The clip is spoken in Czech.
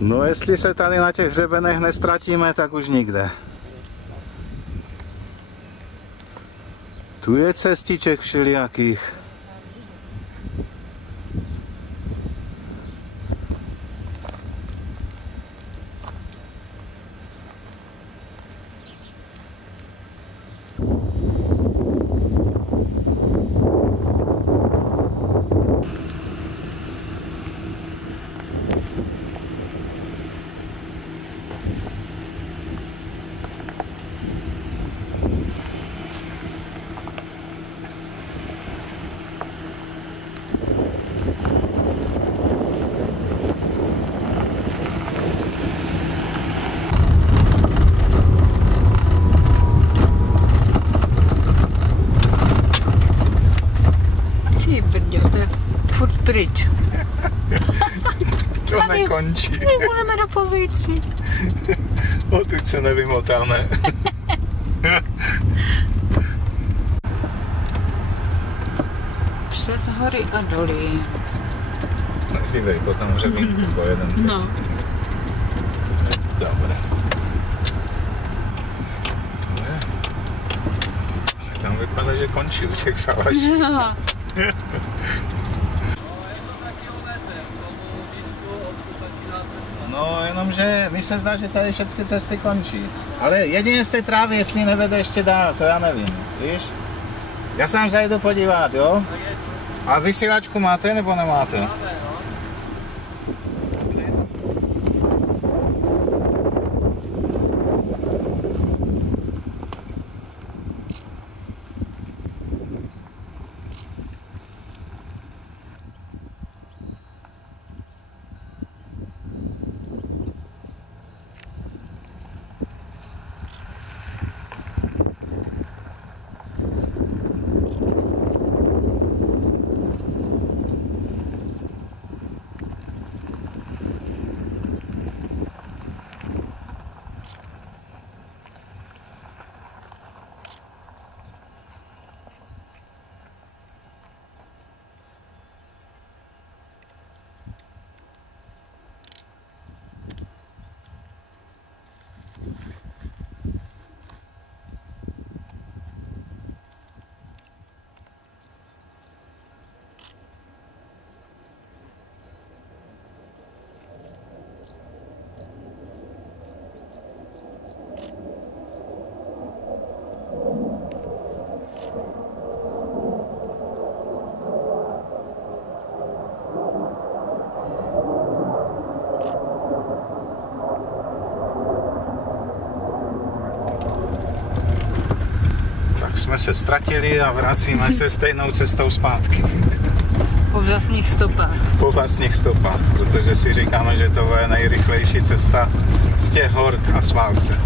No jestli se tady na těch hřebenech nestratíme, tak už nikde. Tu je cestiček všelijakých. Pryč. To nekončí. My budeme do pozítří. Odtud se nevymotáme. Přes hory a doly. No dívej, potom hřebínku po jeden. No. Dobré. Ale tam vypadá, že končí u těch salaší. No. No, jenomže mi se zdá, že tady všechny cesty končí. Ale jedině z té trávy, jestli nevede ještě dál, to já nevím, víš? Já se tam zajdu podívat, jo? A vysílačku máte nebo nemáte? Jsme se ztratili a vracíme se stejnou cestou zpátky. Po vlastních stopách. Po vlastních stopách, protože si říkáme, že to je nejrychlejší cesta z těch hor k asfáltce.